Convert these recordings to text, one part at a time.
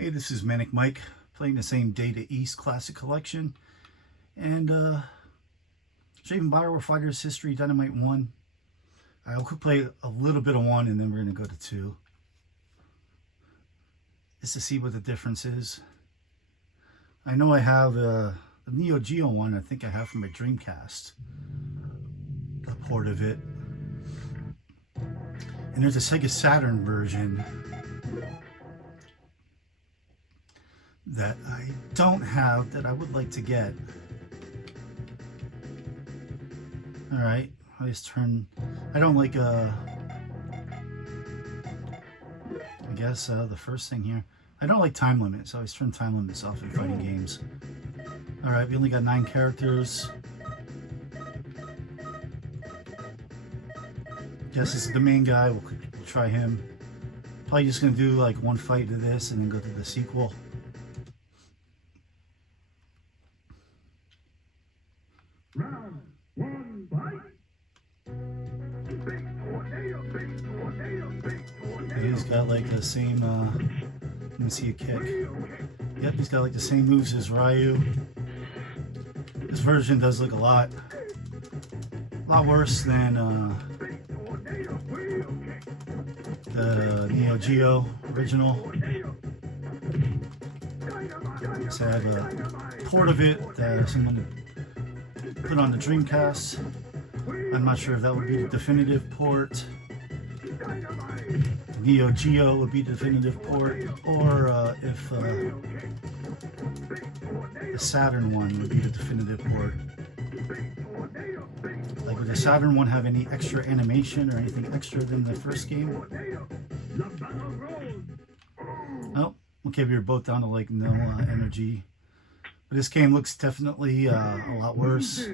Hey, this is Manic Mike playing the same Data East Classic Collection and Shaven Bioware Fighters History Dynamite 1. I'll play a little bit of 1 and then we're going to go to 2 just to see what the difference is. I know I have the Neo Geo one. I think I have from my Dreamcast, a port of it. And there's a Sega Saturn version that I don't have that I would like to get. Alright, I just turn, I don't like I guess the first thing here, I don't like time limits. I always turn time limits off in fighting games. Alright, we only got 9 characters. Guess this is the main guy. We'll try him. Probably just gonna do like one fight to this and then go to the sequel. Round 1, fight. He's got like the same, let me see a kick. Yep, he's got like the same moves as Ryu. This version does look a lot worse than the Neo Geo original. So I have a port of it that someone put on the Dreamcast. I'm not sure if that would be the definitive port. Neo Geo would be the definitive port, or if the Saturn one would be the definitive port. Like, would the Saturn one have any extra animation or anything extra than the first game? Oh, okay, we were both down to like no energy. But this game looks definitely a lot worse.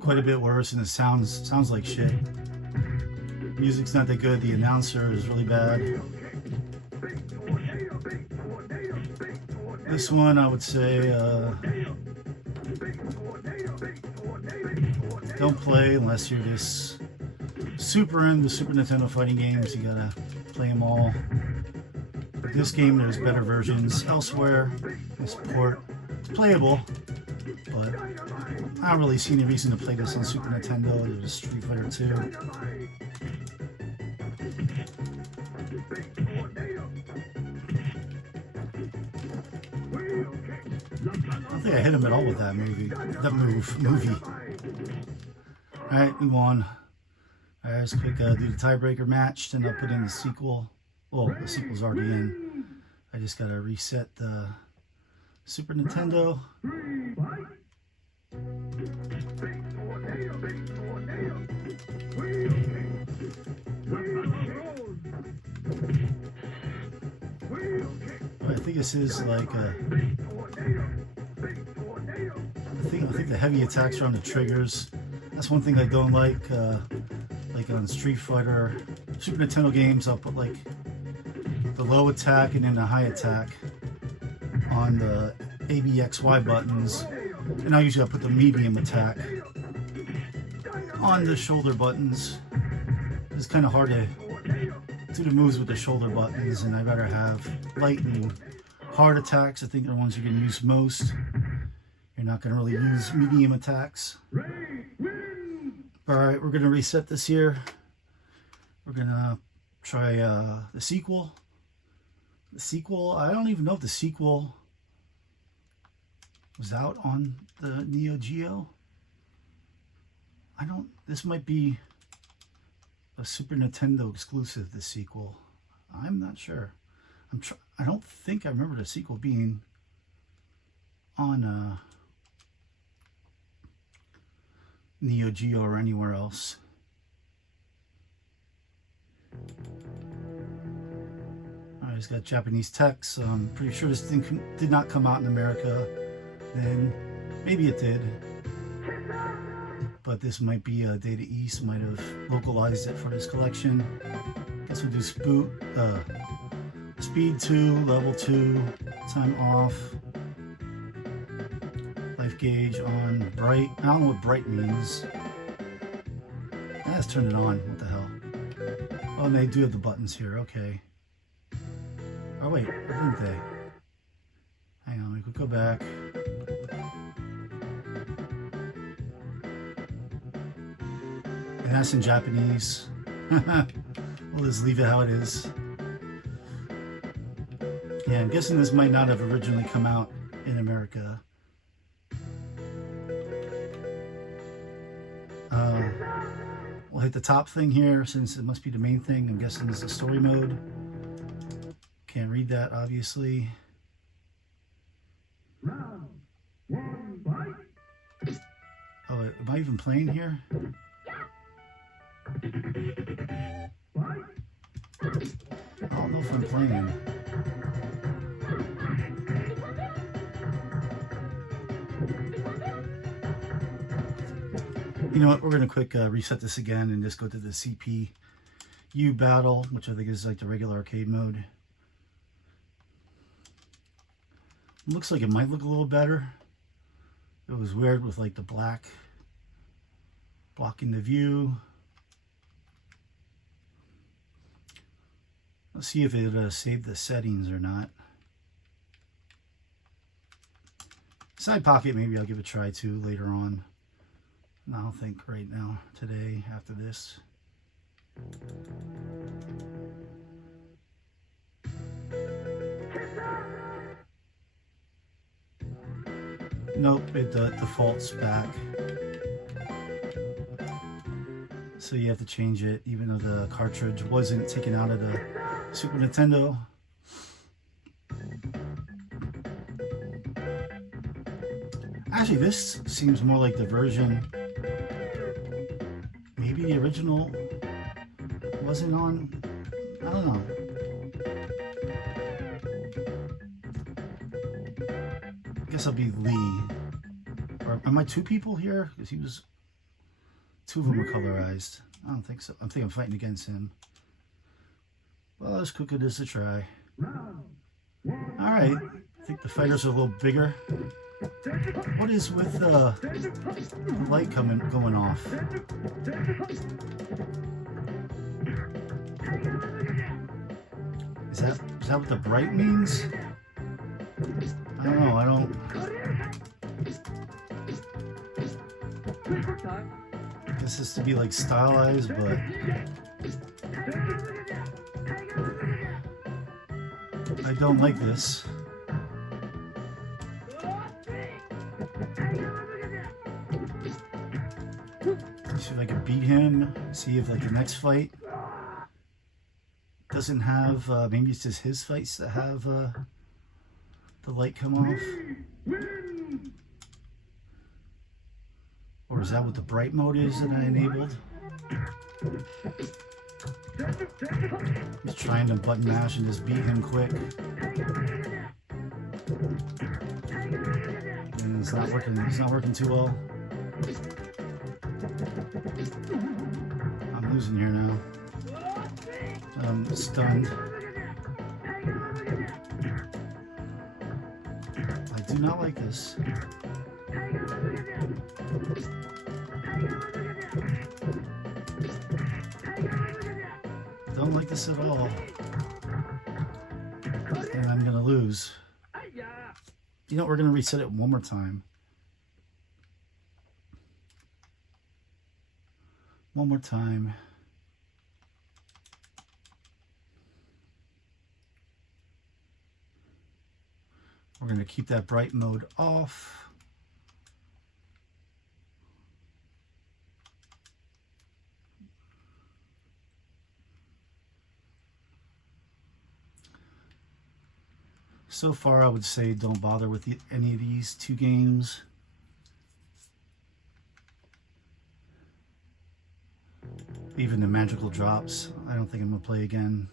Quite a bit worse, and it sounds like shit. Music's not that good. The announcer is really bad. This one, I would say, don't play unless you're just super into Super Nintendo fighting games. You gotta play them all. This game, there's better versions elsewhere. This port, it's playable, but I don't really see any reason to play this on Super Nintendo. There's Street Fighter 2. I don't think I hit him at all with that movie. Alright, we won. Alright, let's quick do the tiebreaker match, then I'll put in the sequel. Well, the sequel's already in. I just gotta reset the Super Nintendo. I think this is like a, I think the heavy attacks are on the triggers. That's one thing I don't like on Street Fighter, Super Nintendo games. I'll put like the low attack and then the high attack on the ABXY buttons, and I usually put the medium attack on the shoulder buttons. It's kind of hard to do the moves with the shoulder buttons, and I'd rather have light and hard attacks. I think they're the ones you're going to use most. You're not going to really use medium attacks. Alright, we're going to reset this here. We're going to try the sequel. The sequel, I don't even know if the sequel was out on the Neo Geo. This might be a Super Nintendo exclusive, the sequel. I'm not sure. I don't think I remember the sequel being on Neo Geo or anywhere else. Alright, it's got Japanese text. So I'm pretty sure this thing did not come out in America then. Maybe it did. But this might be Data East might have localized it for this collection. Guess we'll do speed 2, level 2, time off, life gauge on bright. I don't know what bright means. Let's turn it on. What the hell? Oh, and they do have the buttons here. Okay. Oh wait, or didn't they? Hang on, we could go back. And that's in Japanese. We'll just leave it how it is. Yeah, I'm guessing this might not have originally come out in America. We'll hit the top thing here since it must be the main thing. I'm guessing this is story mode. Can't read that, obviously. Round one, fight. Oh, am I even playing here? Fight. I don't know if I'm playing. You know what? We're going to quick reset this again and just go to the CPU battle, which I think is like the regular arcade mode. Looks like it might look a little better. It was weird with like the black blocking the view. Let's see if it saved the settings or not. Side pocket, maybe I'll give it a try too later on. I don't think right now, today, after this. Nope, it defaults back. So you have to change it, even though the cartridge wasn't taken out of the Super Nintendo. Actually, this seems more like the version. Maybe the original wasn't on. I don't know. I guess I'll be Lee. Or am I two people here? Because he was. Two of them were colorized. I don't think so. I think I'm fighting against him. Well, let's cook it as a try. Alright. I think the fighters are a little bigger. What is with the light going off? Is that what the bright means? I don't know. I don't. I guess it's to be like stylized, but I don't like this. See if I can beat him. See if like the next fight doesn't have. Maybe it's just his fights that have the light come off. Or is that what the bright mode is that I enabled? Just trying to button mash and just beat him quick. And it's not working. It's not working too well. I'm losing here now. I'm stunned. I do not like this. Don't like this at all. And I'm gonna lose. You know, we're gonna reset it one more time. One more time. We're going to keep that bright mode off. So far, I would say don't bother with any of these two games. Even the magical drops, I don't think I'm going to play again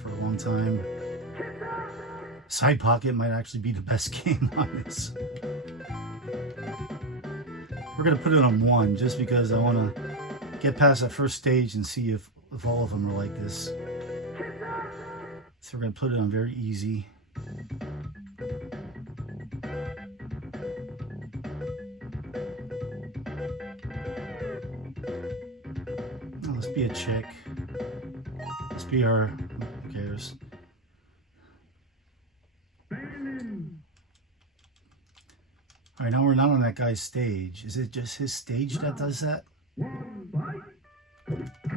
for a long time. Side Pocket might actually be the best game on this. We're going to put it on 1 just because I want to get past that first stage and see if all of them are like this. So we're going to put it on very easy. Oh, let's be a chick. Must be her. Who cares? Abandon. Alright, now we're not on that guy's stage. Is it just his stage that does that? One bite.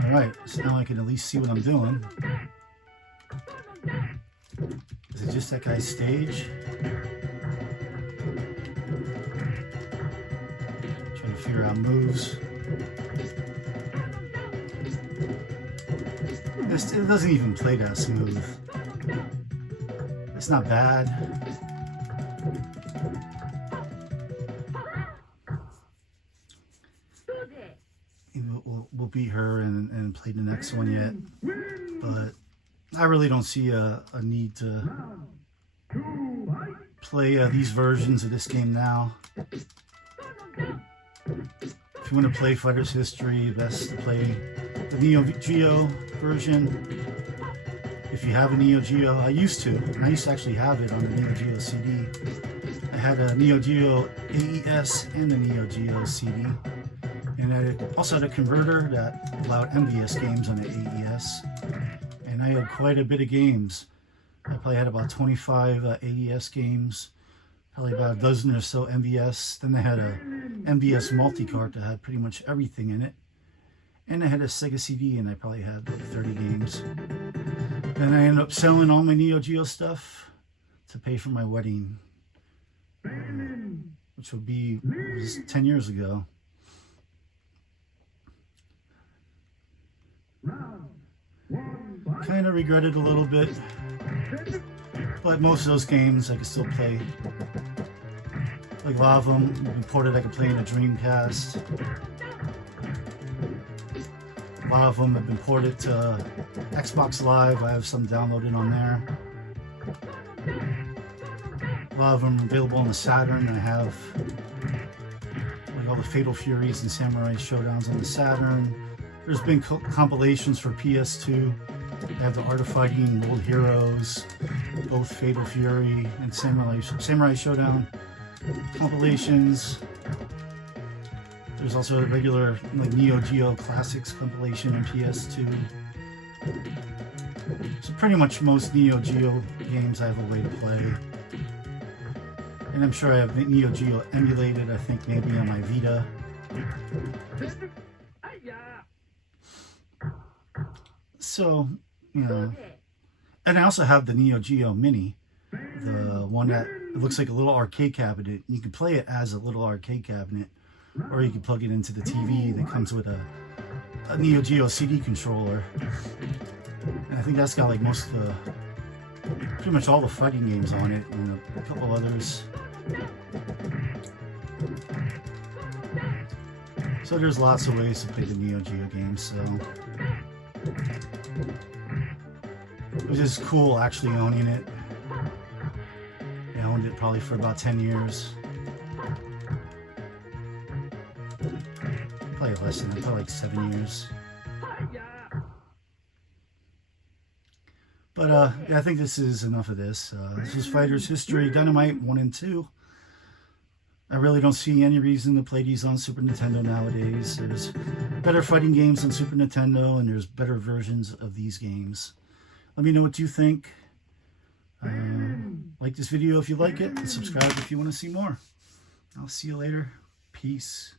Alright, so now I can at least see what I'm doing. Is it just that guy's stage? Trying to figure out moves. It doesn't even play that smooth. It's not bad. We'll beat her and play the next one yet. But I really don't see a need to Round two, fight. play these versions of this game now. If you want to play Fighters History, best to play the Neo Geo version. If you have a Neo Geo, I used to actually have it on the Neo Geo CD. I had a Neo Geo AES and a Neo Geo CD. And I also had a converter that allowed MVS games on the AES. And I had quite a bit of games. I probably had about 25 AES games, probably about a dozen or so MVS. Then I had a MVS multi-cart that had pretty much everything in it. And I had a Sega CD and I probably had like 30 games. Then I ended up selling all my Neo Geo stuff to pay for my wedding, which would be it was 10 years ago. Round one, fight. Kind of regret it a little bit, but most of those games I can still play. Like a lot of them imported, I could play in a Dreamcast. A lot of them have been ported to Xbox Live. I have some downloaded on there. A lot of them are available on the Saturn. I have like all the Fatal Furies and Samurai Showdowns on the Saturn. There's been compilations for PS2. They have the Art of Fighting, World Heroes, both Fatal Fury and Samurai Showdown compilations. There's also a regular like Neo Geo Classics compilation on PS2. So pretty much most Neo Geo games I have a way to play. And I'm sure I have Neo Geo emulated, I think maybe on my Vita. So, you know, and I also have the Neo Geo Mini, the one that it looks like a little arcade cabinet. You can play it as a little arcade cabinet, or you can plug it into the TV that comes with a Neo Geo CD controller. And I think that's got like most of the, pretty much all the fighting games on it, and a couple others. So there's lots of ways to play the Neo Geo games, so it was just cool actually owning it. I owned it probably for about 10 years. Probably less than that, probably like 7 years. But yeah, I think this is enough of this. This is Fighters History Dynamite 1 and 2. I really don't see any reason to play these on Super Nintendo nowadays. There's better fighting games on Super Nintendo, and there's better versions of these games. Let me know what you think. Like this video if you like it, and subscribe if you want to see more. I'll see you later. Peace.